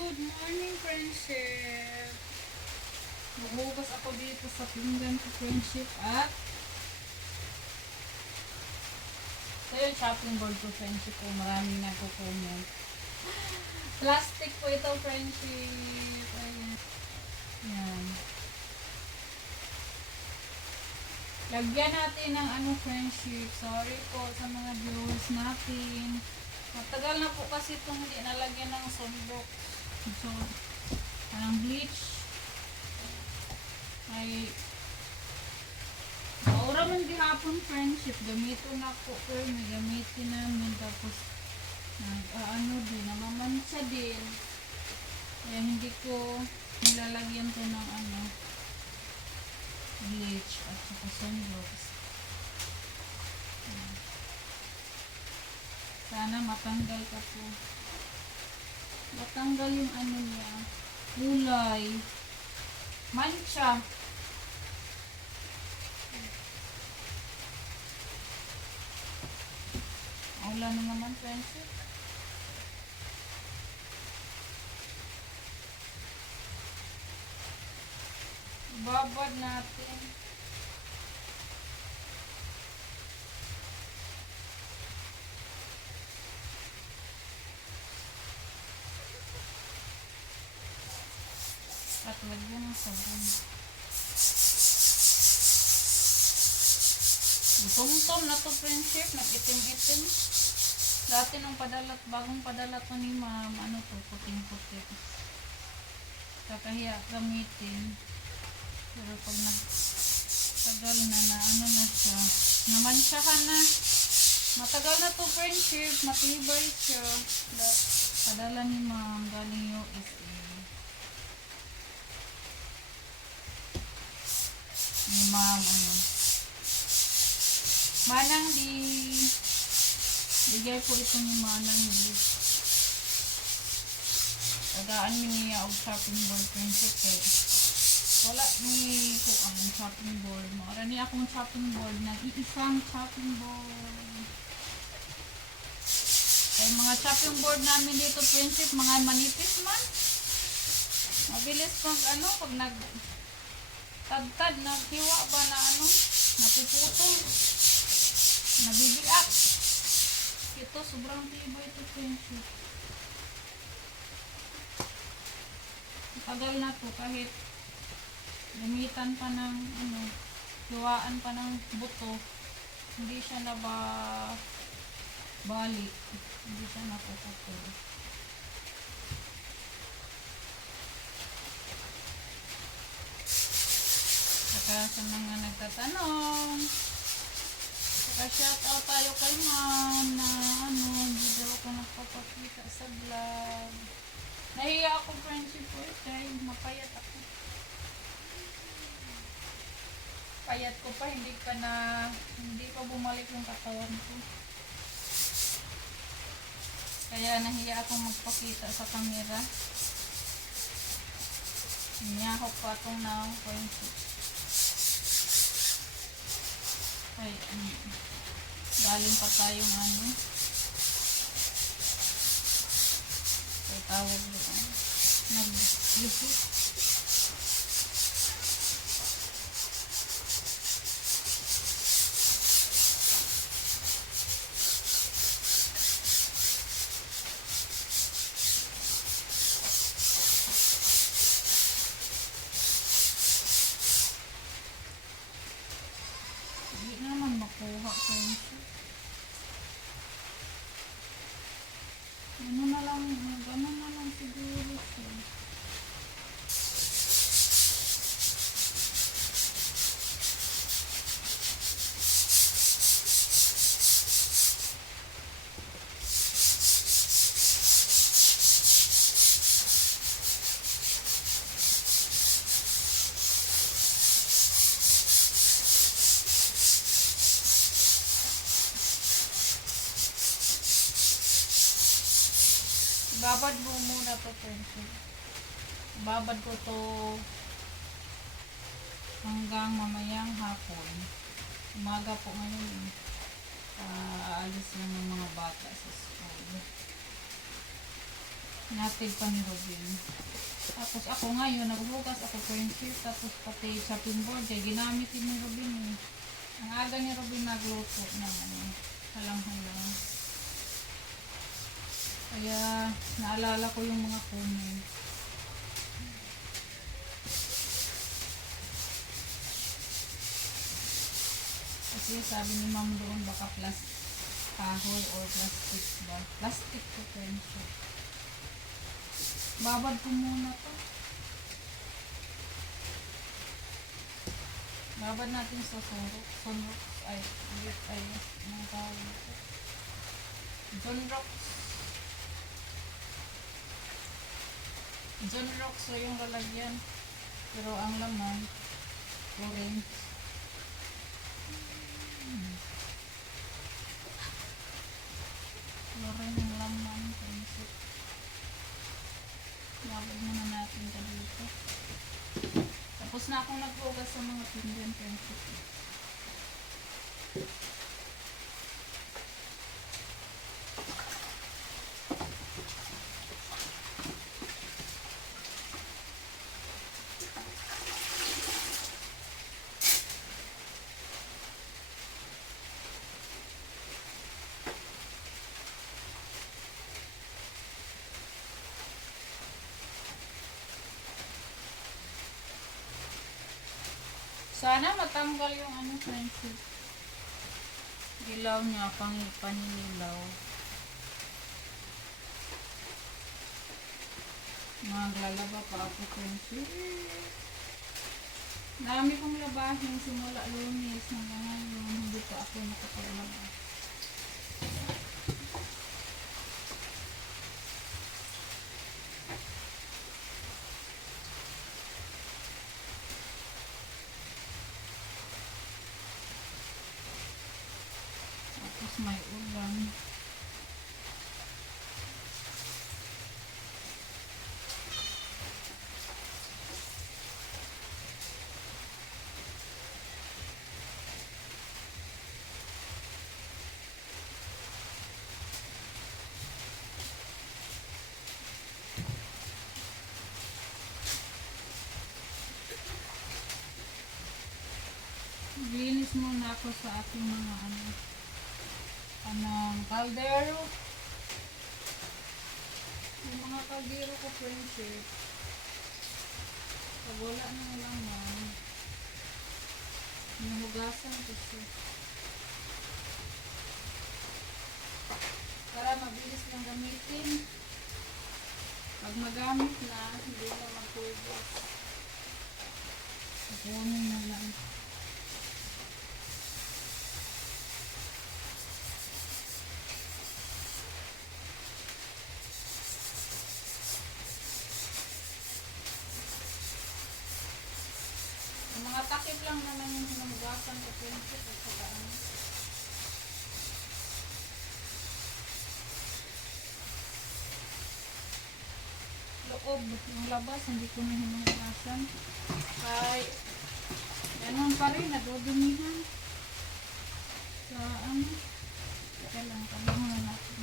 Good morning, friendship! Maghugas ako dito sa pinggan ko, friendship, at ito yung shopping board ko, friendship, ko. Maraming nagko-comment. Plastic po ito, friendship. Ayan. Yan. Lagyan natin ng friendship. Sorry po sa mga viewers natin. Matagal na po kasi itong hindi nalagyan ng sunblock. So, parang bleach. Ay, maura man gihapon, friendship. Gamito na po, pero may gamitin namin. Tapos, din, namamansya din. Kaya hindi ko nilalagyan to ng bleach at saka sunblocks. Sana matanggal ka po. Matanggal yung niya. Kulay. Mancha. Wala na naman, friendship. Babad natin. At lagyan ng sabon. Tumtom na to, friendship. Nag-itim-itim. Dati nung bagong padala to ni ma'am, to, puting-puti. Kakahiya gamitin. Pero pag nagtagal na na siya, namansyahan na. Matagal na to, friendship. Matibay siya. Padala ni ma'am, galing USA. Ni ma'am, Manang bigay po ito ni Manang di. Tagaan niya og shopping board, friendship, wala ni ko ang shopping board. Maura niya akong shopping board, nag-iisang shopping board. Kaya mga shopping board namin dito, friendship, mga manipis man. Mabilis pag pag nagtadtad, naghiwa ba na napuputol, nabibiak. Ito, sobrang tibay ito, friendship. Tagal na to, kahit gamitan pa ng hiwaan pa ng buto, hindi siya balik, hindi siya napuputol. Saka sa mga nagtatanong, saka shout out tayo kay ma'am na hindi daw ako nagpapakita sa vlog. Nahiya ako, friendship, kaya mapayat ako. Payat ko pa, hindi pa bumalik yung katawan ko. Kaya nahiya akong magpakita sa camera. Niyahok pa itong now, friendship. Ay, galing pa tayong ay tawag doon. Nag-lusot. Hindi naman makuha, friendship. Ganun na lang siguro siya. Babad mo muna to, friendship. Babad ko to hanggang mamayang hapon. Umaga po ngayon. Aalis lang ng mga bata sa school. Natin pa ni Robin. Tapos ako ngayon, naghugas ako friendship, tapos pati chopping board, kaya ginamit din ni Robin eh. Ang aga ni Robin nagluto naman eh. Halang-halang. Kaya naalala ko yung mga comment. Kasi sabi ni ma'am doon baka kahoy or plastic ba? Plastic ko friendship. Babad ko muna to. Babad natin sa sunrock. Ay, anong tawag ito? John Rocks so yung lalagyan. Pero ang laman, orange. Orange yung laman. Prinsip. Babad muna natin ka dito. Tapos na akong naghugas sa mga pinggan prinsip. Sana matanggal yung ano friendship. Dilaw niya, paninilaw. Maglalaba pa ako friendship. Dami kong labahin simula Lunes hanggang ngayon. Hindi pa ako nakapaglaba. Tapos may ulan. Linis muna ako sa ating mga kaldero. Yung mga kaldero ko friendship. Pag wala nang laman, hinuhugasan ko siya. Para mabilis lang gamitin. Pag magamit na, hindi na maghugas. Kukunin na lang. Mga takip lang naman yung hinuhugasan ko friendship at saka loob, yung labas hindi ko na hinuhugasan kaya ganun pa rin, nadudumihan sa kaya lang, tabi muna natin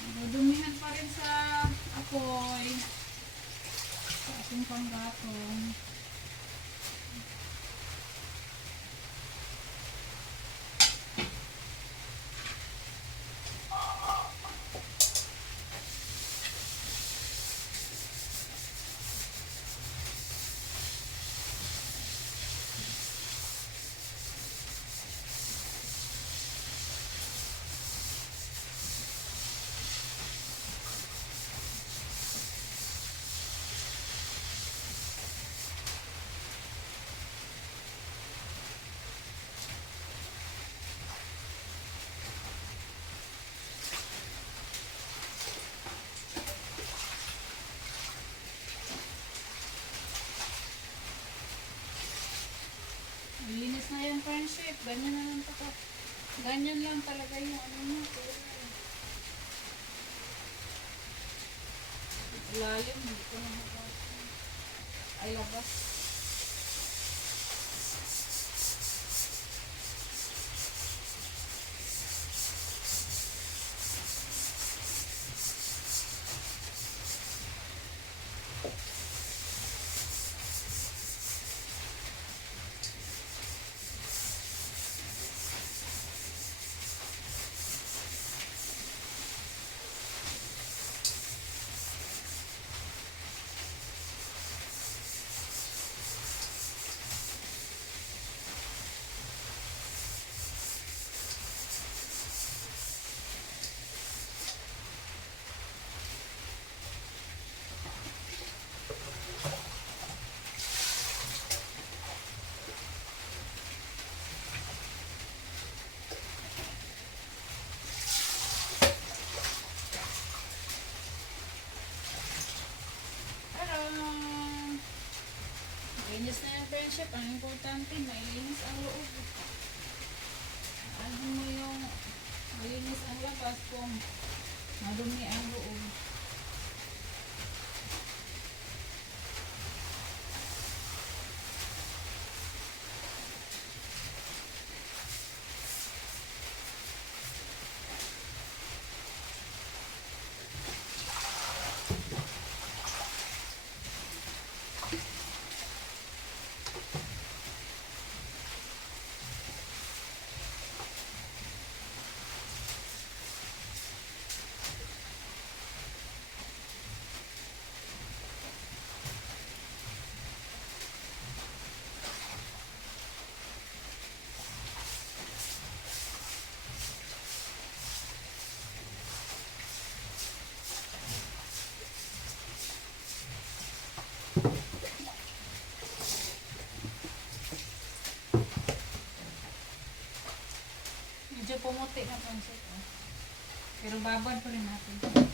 nadudumihan pa rin sa apoy sa ating panggatong. Linis na yan friendship, ganyan na lang ganyan lang talaga yung ano mo. Lalim, hindi ko na mabasin. Ay, labas. chef, ang importante, mailinis ang loob. Ano mo yung malinis ang labas kung marumi ang loob. Medyo pumuti na pancit. Pero babad pa rin natin.